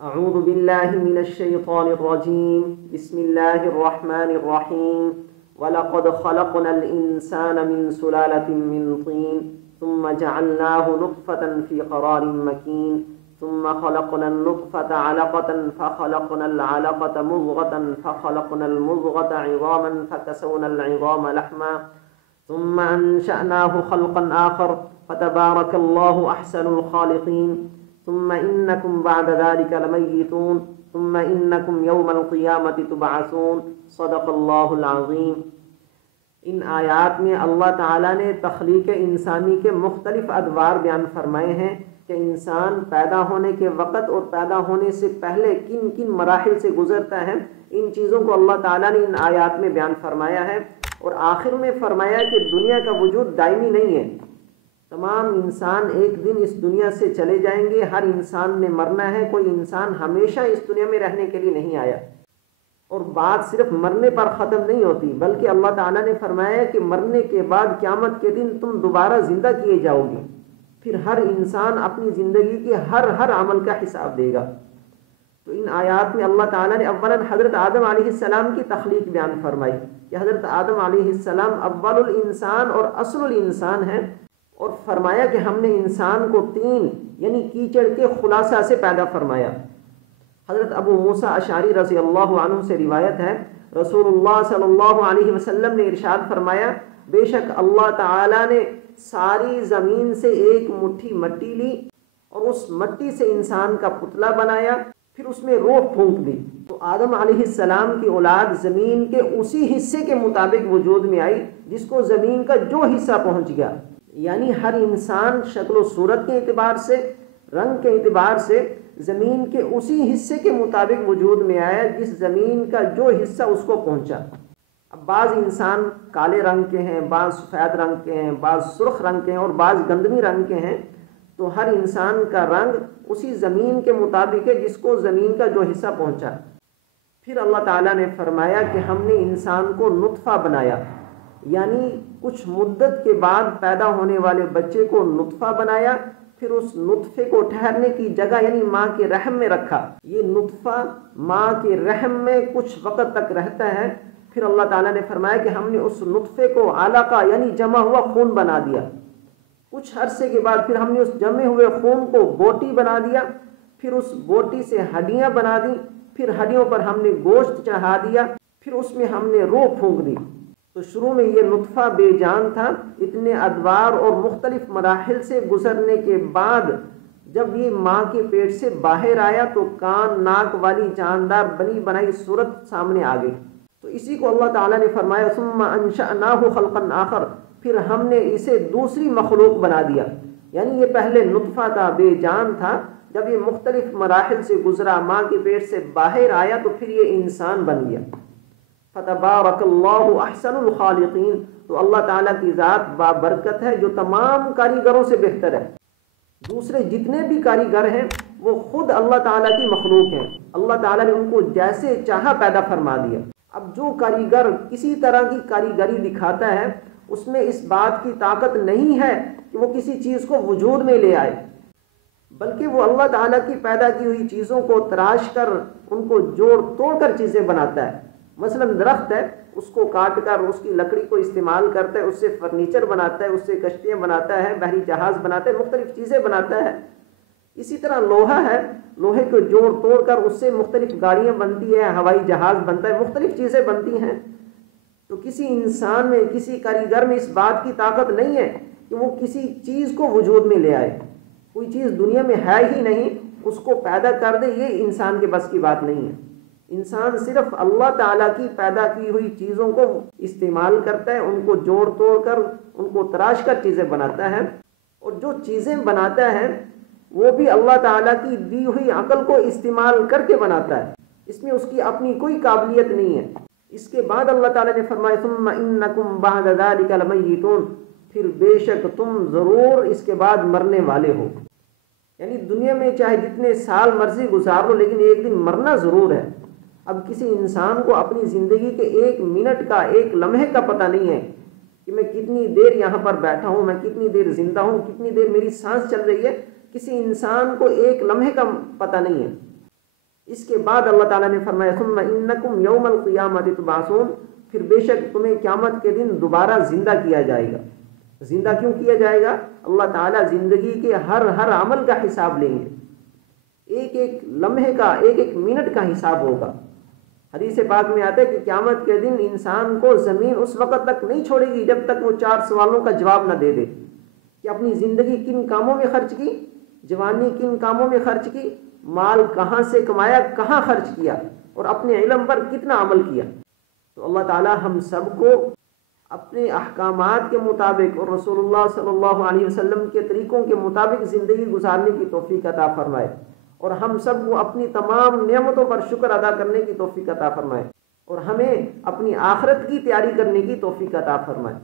اعوذ باللہ من الشیطان الرجیم بسم اللہ الرحمن الرحیم وَلَقَدْ خَلَقْنَا الْإِنسَانَ مِنْ سُلَالَةٍ مِّنْ طِينٍ ثُمَّ جَعَلْنَاهُ نُطْفَةً فِي قَرَارٍ مَّكِينٍ ثُمَّ خَلَقْنَا النُّطْفَةَ عَلَقَةً فَخَلَقْنَا الْعَلَقَةَ مُضْغَةً فَخَلَقْنَا الْمُضْغَةَ عِظَامًا فَكَسَوْنَا الْعِظَامَ لَحْمًا ثُمَّ أَنشَأْنَاهُ خَلْقًا آخَرَ فَتَبَارَكَ اللَّهُ أَحْسَنُ الْخَالِقِينَ ثم إنكم بعد ذلك لميتون ثم إنكم يوم القيامة تبعثون صدق اللہ العظیم۔ ان آیات میں اللہ تعالیٰ نے تخلیق انسانی کے مختلف ادوار بیان فرمائے ہیں کہ انسان پیدا ہونے کے وقت اور پیدا ہونے سے پہلے کن کن مراحل سے گزرتا ہے۔ ان چیزوں کو اللہ تعالیٰ نے ان آیات میں بیان فرمایا ہے، اور آخر میں فرمایا کہ دنیا کا وجود دائمی نہیں ہے، تمام انسان ایک دن اس دنیا سے چلے جائیں گے، ہر انسان نے مرنا ہے، کوئی انسان ہمیشہ اس دنیا میں رہنے کے لیے نہیں آیا۔ اور بات صرف مرنے پر ختم نہیں ہوتی، بلکہ اللہ تعالیٰ نے فرمایا کہ مرنے کے بعد قیامت کے دن تم دوبارہ زندہ کیے جاؤ گے، پھر ہر انسان اپنی زندگی کے ہر عمل کا حساب دے گا۔ تو ان آیات میں اللہ تعالیٰ نے اولاً حضرت آدم علیہ السلام کی تخلیق بیان فرمائی کہ حضرت آدم علیہ السلام اول الانسان اور اصل الانسان ہیں، اور فرمایا کہ ہم نے انسان کو طین یعنی کیچڑ کے خلاصہ سے پیدا فرمایا۔ حضرت ابو موسیٰ اشعری رضی اللہ عنہ سے روایت ہے، رسول اللہ صلی اللہ علیہ وسلم نے ارشاد فرمایا، بے شک اللہ تعالیٰ نے ساری زمین سے ایک مٹھی مٹی لی اور اس مٹی سے انسان کا پتلا بنایا، پھر اس میں روح پھونک دی، تو آدم علیہ السلام کی اولاد زمین کے اسی حصے کے مطابق وجود میں آئی جس کو زمین کا جو حصہ پہنچ گیا۔ یعنی ہر انسان شکل و صورت کے اعتبار سے، رنگ کے اعتبار سے زمین کے اسی حصے کے مطابق وجود میں آیا جس زمین کا جو حصہ اس کو پہنچا۔ اب بعض انسان کالے رنگ کے ہیں، بعض سفید رنگ کے ہیں، بعض سرخ رنگ کے ہیں اور بعض گندمی رنگ کے ہیں، تو ہر انسان کا رنگ اسی زمین کے مطابق ہے جس کو زمین کا جو حصہ پہنچا۔ پھر اللہ تعالیٰ نے فرمایا کہ ہم نے انسان کو نطفہ بنایا، یعنی کچھ مدت کے بعد پیدا ہونے والے بچے کو نطفہ بنایا، پھر اس نطفے کو ٹھہرنے کی جگہ یعنی ماں کے رحم میں رکھا۔ یہ نطفہ ماں کے رحم میں کچھ وقت تک رہتا ہے، پھر اللہ تعالیٰ نے فرمایا کہ ہم نے اس نطفے کو علقہ یعنی جمع ہوا خون بنا دیا۔ کچھ عرصے کے بعد پھر ہم نے اس جمے ہوئے خون کو بوٹی بنا دیا، پھر اس بوٹی سے ہڈیاں بنا دی، پھر ہڈیوں پر ہم نے گوشت چڑھا دیا، پھر اس میں ہم نے روح پھونک دی۔ تو شروع میں یہ نطفہ بے جان تھا، اتنے ادوار اور مختلف مراحل سے گزرنے کے بعد جب یہ ماں کے پیٹ سے باہر آیا تو کان ناک والی جاندار بنی بنائی صورت سامنے آ گئی۔ تو اسی کو اللہ تعالیٰ نے فرمایا ثم انشأناہ خلقا آخر، پھر ہم نے اسے دوسری مخلوق بنا دیا۔ یعنی یہ پہلے نطفہ تھا، بے جان تھا، جب یہ مختلف مراحل سے گزرا، ماں کے پیٹ سے باہر آیا تو پھر یہ انسان بن گیا۔ فتبارک اللہ احسن الخالقین، تو اللہ تعالیٰ کی ذات بابرکت ہے جو تمام کاریگروں سے بہتر ہے۔ دوسرے جتنے بھی کاریگر ہیں وہ خود اللہ تعالیٰ کی مخلوق ہیں، اللہ تعالیٰ نے ان کو جیسے چاہا پیدا فرما دیا۔ اب جو کاریگر کسی طرح کی کاریگری دکھاتا ہے اس میں اس بات کی طاقت نہیں ہے کہ وہ کسی چیز کو وجود میں لے آئے، بلکہ وہ اللہ تعالیٰ کی پیدا کی ہوئی چیزوں کو تراش کر ان کو جوڑ توڑ کر چیزیں بناتا ہے۔ مثلا درخت ہے، اس کو کاٹ کر اس کی لکڑی کو استعمال کرتا ہے، اس سے فرنیچر بناتا ہے، اس سے کشتیاں بناتا ہے، بحری جہاز بناتا ہے، مختلف چیزیں بناتا ہے۔ اسی طرح لوہا ہے، لوہے کو جوڑ توڑ کر اس سے مختلف گاڑیاں بنتی ہے، ہوائی جہاز بنتا ہے، مختلف چیزیں بنتی ہیں۔ تو کسی انسان میں، کسی کاریگر میں اس بات کی طاقت نہیں ہے کہ وہ کسی چیز کو وجود میں لے آئے۔ کوئی چیز دنیا میں ہے ہی نہیں، اس کو پیدا کر دے، یہ انسان کے بس کی بات نہیں ہے۔ انسان صرف اللہ تعالیٰ کی پیدا کی ہوئی چیزوں کو استعمال کرتا ہے، ان کو جوڑ توڑ کر، ان کو تراش کر چیزیں بناتا ہے، اور جو چیزیں بناتا ہے وہ بھی اللہ تعالیٰ کی دی ہوئی عقل کو استعمال کر کے بناتا ہے، اس میں اس کی اپنی کوئی قابلیت نہیں ہے۔ اس کے بعد اللہ تعالیٰ نے فرمایا ثم انکم بعد ذلک لمیتون، پھر بے شک تم ضرور اس کے بعد مرنے والے ہو۔ یعنی دنیا میں چاہے جتنے سال مرضی گزار لو لیکن ایک دن مرنا ضرور ہے۔ اب کسی انسان کو اپنی زندگی کے ایک منٹ کا، ایک لمحے کا پتہ نہیں ہے کہ میں کتنی دیر یہاں پر بیٹھا ہوں، میں کتنی دیر زندہ ہوں، کتنی دیر میری سانس چل رہی ہے، کسی انسان کو ایک لمحے کا پتہ نہیں ہے۔ اس کے بعد اللہ تعالیٰ نے فرمایا ثم انکم یوم القیامۃ تبعثون، پھر بے شک تمہیں قیامت کے دن دوبارہ زندہ کیا جائے گا۔ زندہ کیوں کیا جائے گا؟ اللہ تعالیٰ زندگی کے ہر عمل کا حساب لیں گے، ایک ایک لمحے کا، ایک ایک منٹ کا حساب ہوگا۔ حدیث پاک میں آتا ہے کہ قیامت کے دن انسان کو زمین اس وقت تک نہیں چھوڑے گی جب تک وہ 4 سوالوں کا جواب نہ دے دے کہ اپنی زندگی کن کاموں میں خرچ کی، جوانی کن کاموں میں خرچ کی، مال کہاں سے کمایا، کہاں خرچ کیا، اور اپنے علم پر کتنا عمل کیا۔ تو اللہ تعالی ہم سب کو اپنے احکامات کے مطابق اور رسول اللہ صلی اللہ علیہ وسلم کے طریقوں کے مطابق زندگی گزارنے کی توفیق عطا فرمائے، اور ہم سب کو اپنی تمام نعمتوں پر شکر ادا کرنے کی توفیق عطا فرمائے، اور ہمیں اپنی آخرت کی تیاری کرنے کی توفیق عطا فرمائے۔